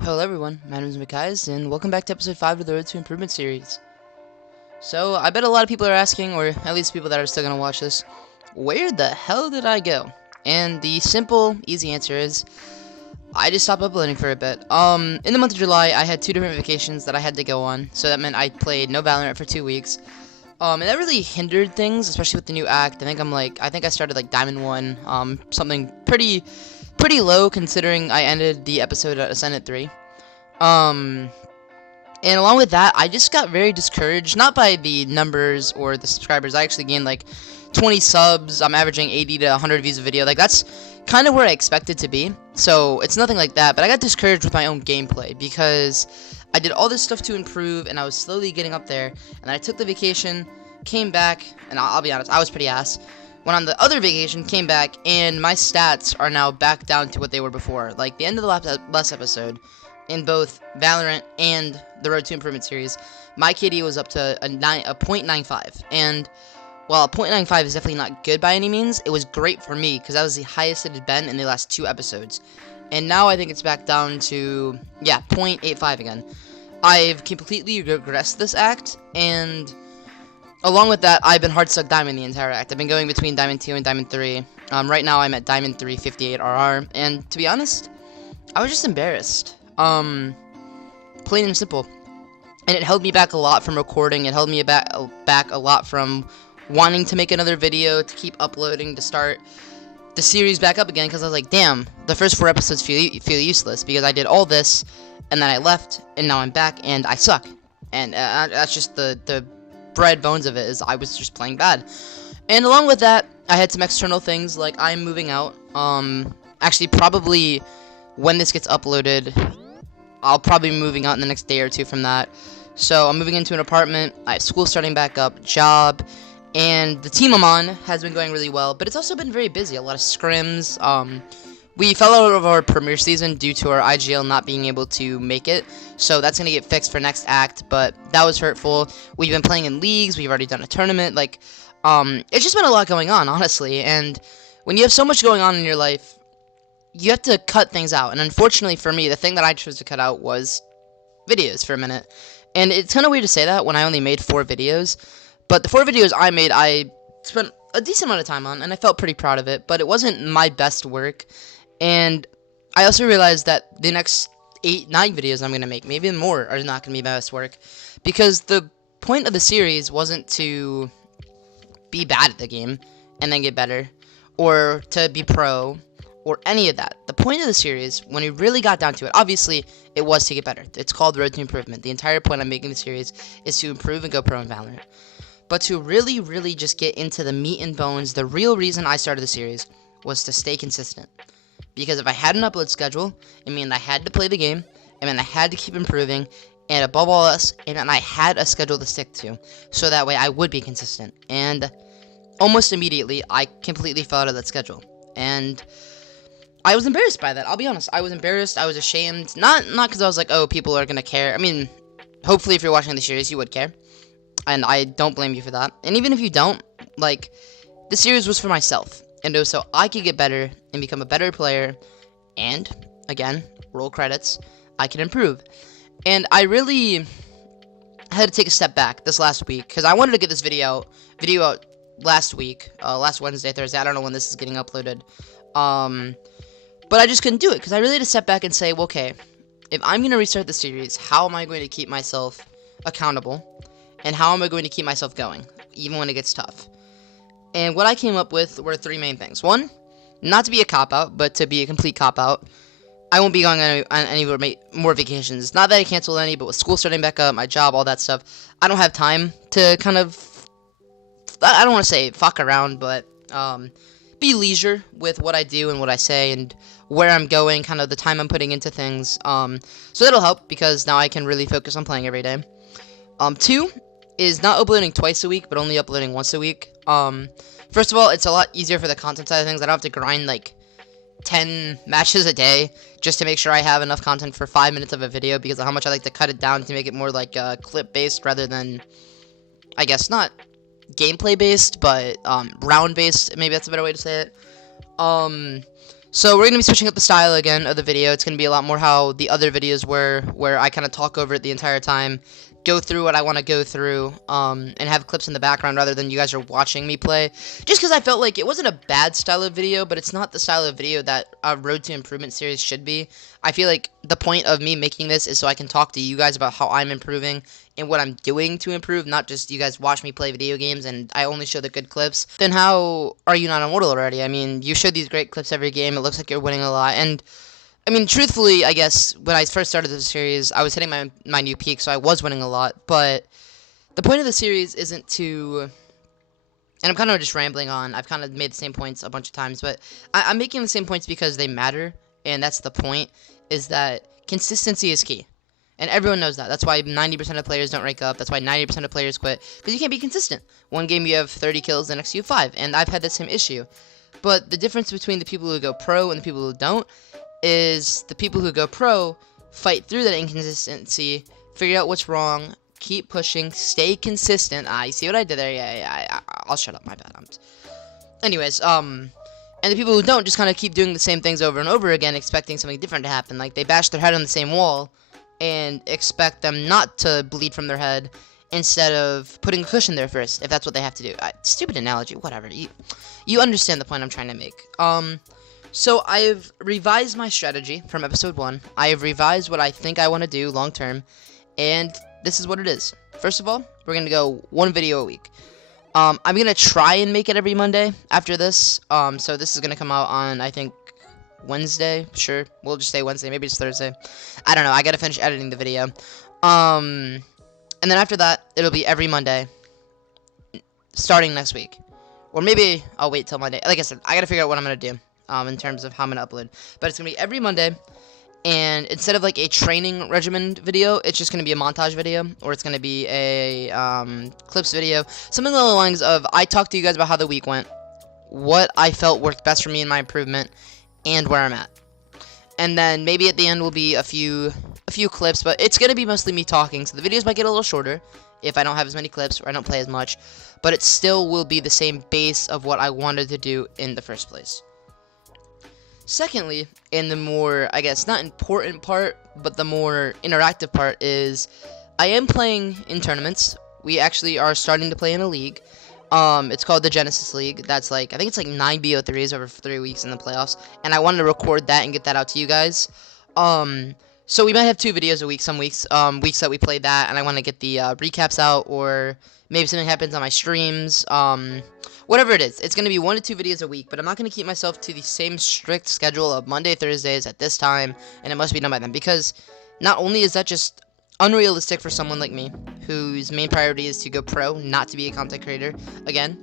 Hello everyone, my name is Mikais, and welcome back to episode 5 of the Road to Improvement series. So, I bet a lot of people are asking, or at least people that are still gonna watch this, where the hell did I go? And the simple, easy answer is, I just stopped uploading for a bit. In the month of July, I had 2 different vacations that I had to go on, so that meant I played no Valorant for 2 weeks. And that really hindered things, especially with the new act. I think I started like Diamond 1, something pretty low considering I ended the episode at Ascendant 3. Um, and along with that, I just got very discouraged, not by the numbers or the subscribers. I actually gained like 20 subs. I'm averaging 80 to 100 views a video. Like, that's kind of where I expected to be. So, it's nothing like that. But I got discouraged with my own gameplay because I did all this stuff to improve, and I was slowly getting up there. And I took the vacation, came back, and I'll be honest, I was pretty ass. Went on the other vacation, came back, and my stats are now back down to what they were before. Like, the end of the last episode, in both Valorant and the Road to Improvement series, my KD was up to a 0.95. And while a 0.95 is definitely not good by any means, it was great for me because that was the highest it had been in the last 2 episodes. And now I think it's back down to, 0.85 again. I've completely regressed this act, and along with that, I've been hard stuck Diamond the entire act. I've been going between Diamond 2 and Diamond 3. Right now I'm at Diamond 3, 58 RR, and to be honest, I was just embarrassed. Plain and simple. And it held me back a lot from recording. It held me back a lot from wanting to make another video, to keep uploading, to start the series back up again, because I was like, damn, the first 4 episodes feel useless, because I did all this, and then I left, and now I'm back, and I suck. And that's just the bread bones of it, is I was just playing bad. And along with that, I had some external things, like I'm moving out. Actually, probably when this gets uploaded, I'll probably be moving out in the next day or 2 from that. So I'm moving into an apartment, I have school starting back up, job, and the team I'm on has been going really well, but it's also been very busy, a lot of scrims. We fell out of our premiere season due to our IGL not being able to make it, so that's going to get fixed for next act, but that was hurtful. We've been playing in leagues, we've already done a tournament, it's just been a lot going on, honestly, and when you have so much going on in your life, you have to cut things out, and unfortunately for me, the thing that I chose to cut out was videos for a minute. And it's kind of weird to say that when I only made 4 videos, but the 4 videos I made, I spent a decent amount of time on, and I felt pretty proud of it, but it wasn't my best work. And I also realized that the next 8, 9 videos I'm going to make, maybe more, are not going to be my best work, because the point of the series wasn't to be bad at the game and then get better, or to be pro, or any of that. The point of the series, when we really got down to it, obviously, it was to get better. It's called Road to Improvement. The entire point I'm making the series is to improve and go pro in Valorant. But to really, really just get into the meat and bones, the real reason I started the series was to stay consistent. Because if I had an upload schedule, it meant I had to play the game, it meant I had to keep improving, and above all else, it meant I had a schedule to stick to, so that way I would be consistent. And almost immediately, I completely fell out of that schedule. And I was embarrassed by that, I'll be honest. I was embarrassed, I was ashamed, not because I was like, oh, people are gonna care. I mean, hopefully if you're watching the series, you would care. And I don't blame you for that. And even if you don't, like, the series was for myself. And it was so I could get better and become a better player. And, again, roll credits, I can improve. And I really had to take a step back this last week, because I wanted to get this video out last week, last Wednesday, Thursday. I don't know when this is getting uploaded. But I just couldn't do it, because I really had to step back and say, well, okay, if I'm going to restart the series, how am I going to keep myself accountable? And how am I going to keep myself going, even when it gets tough? And what I came up with were 3 main things. 1, not to be a cop-out, but to be a complete cop-out. I won't be going on any more vacations. Not that I canceled any, but with school starting back up, my job, all that stuff, I don't have time to kind of, I don't want to say fuck around, but be leisure with what I do and what I say and where I'm going, kind of the time I'm putting into things. So that'll help, because now I can really focus on playing every day. 2 is not uploading twice a week, but only uploading once a week. First of all, it's a lot easier for the content side of things. I don't have to grind, like, 10 matches a day just to make sure I have enough content for 5 minutes of a video, because of how much I like to cut it down to make it more, like, clip-based rather than, I guess, not gameplay-based, but round-based. Maybe that's a better way to say it. So we're going to be switching up the style again of the video. It's going to be a lot more how the other videos were, where I kind of talk over it the entire time, go through what I want to go through, and have clips in the background rather than you guys are watching me play. Just because I felt like it wasn't a bad style of video, but it's not the style of video that a Road to Improvement series should be. I feel like the point of me making this is so I can talk to you guys about how I'm improving and what I'm doing to improve, not just you guys watch me play video games and I only show the good clips. Then how are you not immortal already? I mean, you show these great clips every game, it looks like you're winning a lot, and I mean, truthfully, I guess, when I first started this series, I was hitting my new peak, so I was winning a lot, but the point of the series isn't to... And I'm kind of just rambling on. I've kind of made the same points a bunch of times, but I'm making the same points because they matter, and that's the point, is that consistency is key. And everyone knows that. That's why 90% of players don't rank up. That's why 90% of players quit, because you can't be consistent. One game you have 30 kills, the next you have 5, and I've had the same issue. But the difference between the people who go pro and the people who don't is the people who go pro fight through that inconsistency, figure out what's wrong, keep pushing, stay consistent. You see what I did there? Yeah, I'll shut up, my bad. Anyways, and the people who don't just kind of keep doing the same things over and over again, expecting something different to happen. Like, they bash their head on the same wall and expect them not to bleed from their head instead of putting a cushion there first, if that's what they have to do. Stupid analogy, whatever. You understand the point I'm trying to make. So I've revised my strategy from episode 1. I have revised what I think I want to do long term, and this is what it is. First of all, we're going to go 1 video a week. I'm going to try and make it every Monday after this. So this is going to come out on, I think, Wednesday. Sure, we'll just say Wednesday. Maybe it's Thursday. I don't know. I got to finish editing the video. And then after that, it'll be every Monday starting next week. Or maybe I'll wait till Monday. Like I said, I got to figure out what I'm going to do in terms of how I'm going to upload. But it's going to be every Monday. And instead of like a training regimen video, it's just going to be a montage video, or it's going to be a clips video, something along the lines of I talked to you guys about how the week went, what I felt worked best for me in my improvement, and where I'm at. And then maybe at the end will be a few clips, but it's going to be mostly me talking, so the videos might get a little shorter if I don't have as many clips or I don't play as much, but it still will be the same base of what I wanted to do in the first place. Secondly, and the more, I guess, not important part, but the more interactive part is I am playing in tournaments. We actually are starting to play in a league. It's called the Genesis League. That's like, I think it's like 9 BO3s over 3 weeks in the playoffs, and I wanted to record that and get that out to you guys. So we might have 2 videos a week some weeks, weeks that we played that, and I want to get the recaps out, or maybe something happens on my streams, whatever it is. It's going to be 1 to 2 videos a week, but I'm not going to keep myself to the same strict schedule of Monday, Thursdays at this time, and it must be done by then, because not only is that just unrealistic for someone like me, whose main priority is to go pro, not to be a content creator. Again,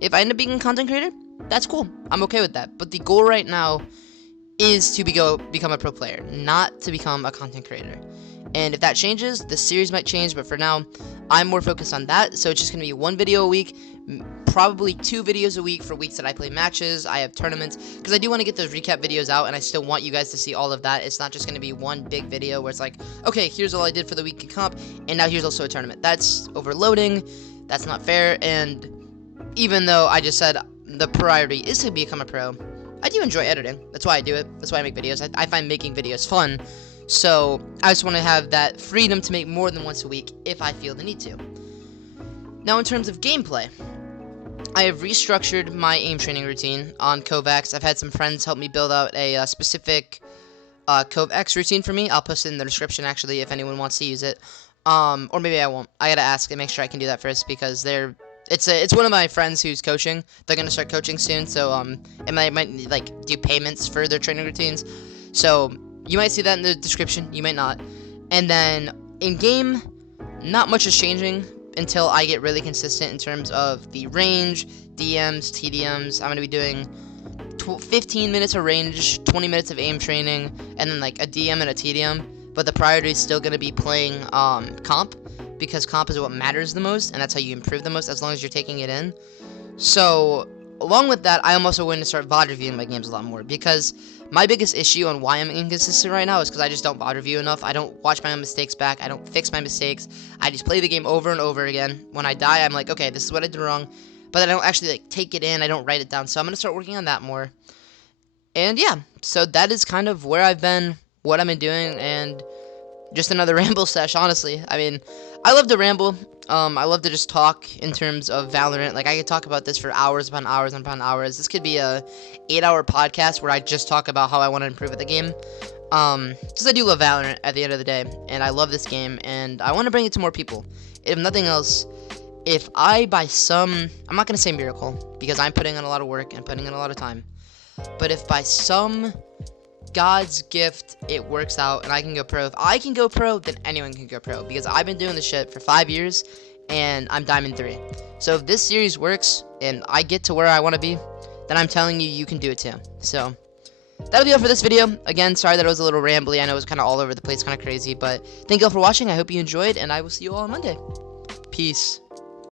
if I end up being a content creator, that's cool. I'm okay with that. But the goal right now is to become a pro player, not to become a content creator. And if that changes, the series might change, but for now, I'm more focused on that, so it's just going to be 1 video a week, probably 2 videos a week for weeks that I play matches, I have tournaments, because I do want to get those recap videos out, and I still want you guys to see all of that. It's not just going to be one big video where it's like, okay, here's all I did for the week in comp, and now here's also a tournament. That's overloading, that's not fair, and even though I just said the priority is to become a pro, I do enjoy editing. That's why I do it. That's why I make videos. I find making videos fun. So I just want to have that freedom to make more than once a week if I feel the need to. Now in terms of gameplay, I have restructured my aim training routine on Kovacs. I've had some friends help me build out a specific Kovacs routine for me. I'll post it in the description actually if anyone wants to use it. Or maybe I won't. I gotta ask and make sure I can do that first because it's one of my friends who's coaching. They're gonna start coaching soon, so and I might like do payments for their training routines. So you might see that in the description, you might not. And then in game, not much is changing until I get really consistent in terms of the range, DMs, TDMs. I'm gonna be doing 15 minutes of range, 20 minutes of aim training, and then like a DM and a TDM. But the priority is still gonna be playing comp, because comp is what matters the most, and that's how you improve the most as long as you're taking it in. So along with that, I am also going to start VOD reviewing my games a lot more, because my biggest issue on why I'm inconsistent right now is because I just don't VOD review enough. I don't watch my own mistakes back. I don't fix my mistakes. I just play the game over and over again. When I die, I'm like, okay, this is what I did wrong. But I don't actually like take it in. I don't write it down. So I'm going to start working on that more. And yeah, so that is kind of where I've been, what I've been doing, and just another ramble sesh, honestly. I mean, I love to ramble. I love to just talk in terms of Valorant. Like, I could talk about this for hours upon hours upon hours. This could be a 8-hour podcast where I just talk about how I want to improve at the game. Because I do love Valorant at the end of the day, and I love this game, and I want to bring it to more people. If nothing else, if I, by some, I'm not going to say miracle, because I'm putting in a lot of work and putting in a lot of time, but if by some God's gift it works out and I can go pro, if I can go pro, then anyone can go pro, because I've been doing this shit for 5 years, and I'm Diamond 3. So if this series works, and I get to where I want to be, then I'm telling you, you can do it too. So that'll be all for this video. Again, sorry that it was a little rambly. I know it was kind of all over the place, kind of crazy, but thank you all for watching. I hope you enjoyed, and I will see you all on Monday. Peace.